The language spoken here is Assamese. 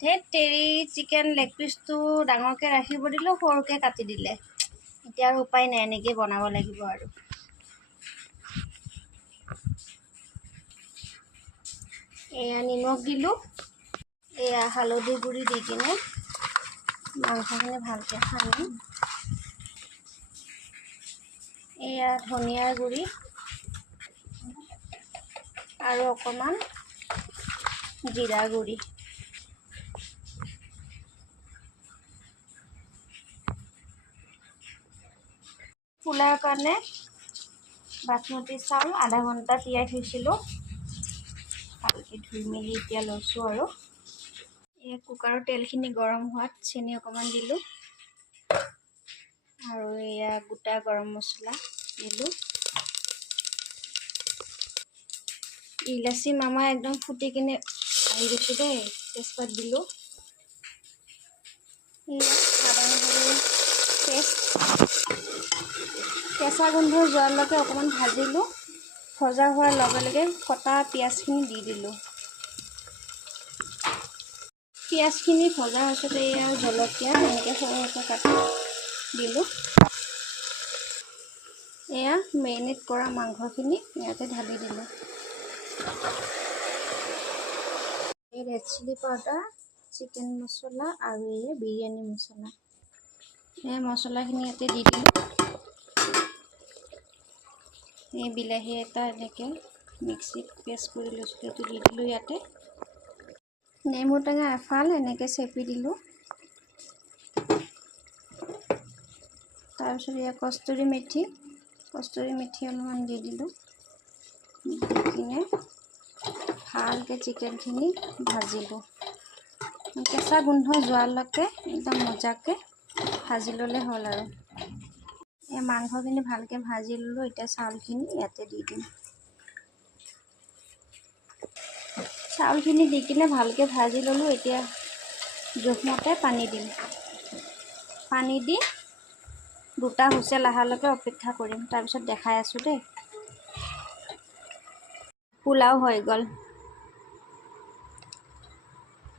ধেত তেৰি চিকেন লেগ পিচটো ডাঙৰকৈ ৰাখিব দিলোঁ, সৰুকৈ কাটি দিলে। এতিয়া আৰু উপায় নাই, এনেকৈ বনাব লাগিব আৰু। এয়া নিমখ দিলোঁ, এয়া হালধি গুড়ি দি কিনে মাংসখিনি ভালকৈ সানি, এয়া ধনিয়াৰ গুড়ি আৰু অকণমান জিৰা গুড়ি। পোলাৰ কাৰণে বাচমতি চাউল আধা ঘণ্টা তিয়াই থৈছিলোঁ, ভালকৈ ধুই মেলি এতিয়া লৈছোঁ আৰু। এই কুকাৰৰ তেলখিনি গৰম হোৱাত চেনি অকণমান দিলোঁ আৰু এয়া গোটা গৰম মছলা দিলোঁ। ইলাচি মামা একদম ফুটি কিনে আহি গৈছে দেই, তেজপাত দিলোঁ। আদা নহৰু পেষ্ট, কেঁচা গোন্ধ যোৱালৈকে অকণমান ভাজিলোঁ। ভজা হোৱাৰ লগে লগে কটা পিঁয়াজখিনি দি দিলোঁ। পিঁয়াজখিনি ভজা পাছতে এয়া জলকীয়া এনেকৈ সৰুকৈ কাটি দিলোঁ। এয়া মেৰিনেট কৰা মাংসখিনি ইয়াতে ঢালি দিলোঁ। এই ৰেড চিলি পাউডাৰ, চিকেন মছলা আৰু এই বিৰিয়ানী মছলা, এই মছলাখিনি ইয়াতে দি দিলোঁ। এই বিলাহী এটা এনেকৈ মিক্সিত পেষ্ট কৰি লৈছোঁ, সেইটো দি দিলোঁ ইয়াতে। নেমু টেঙা এফাল এনেকৈ চেপি দিলোঁ। তাৰপিছত এয়া কষ্টুৰি মেথি অলপমান দি দিলোঁ। দি কিনে ভালকৈ চিকেনখিনি ভাজিলোঁ। কেঁচা গোন্ধ যোৱালৈকে একদম মজাকৈ ভাজি ল'লে হ'ল আৰু। এই মাংসখিনি ভালকৈ ভাজি ল'লোঁ, এতিয়া চাউলখিনি ইয়াতে দি দিম। চাউলখিনি দি কিনে ভালকৈ ভাজি ল'লোঁ, এতিয়া জোখমতে পানী দিম। পানী দি দুটা হুইচেল অহালৈকে অপেক্ষা কৰিম, তাৰপিছত দেখাই আছোঁ দেই। পোলাও হৈ গ'ল।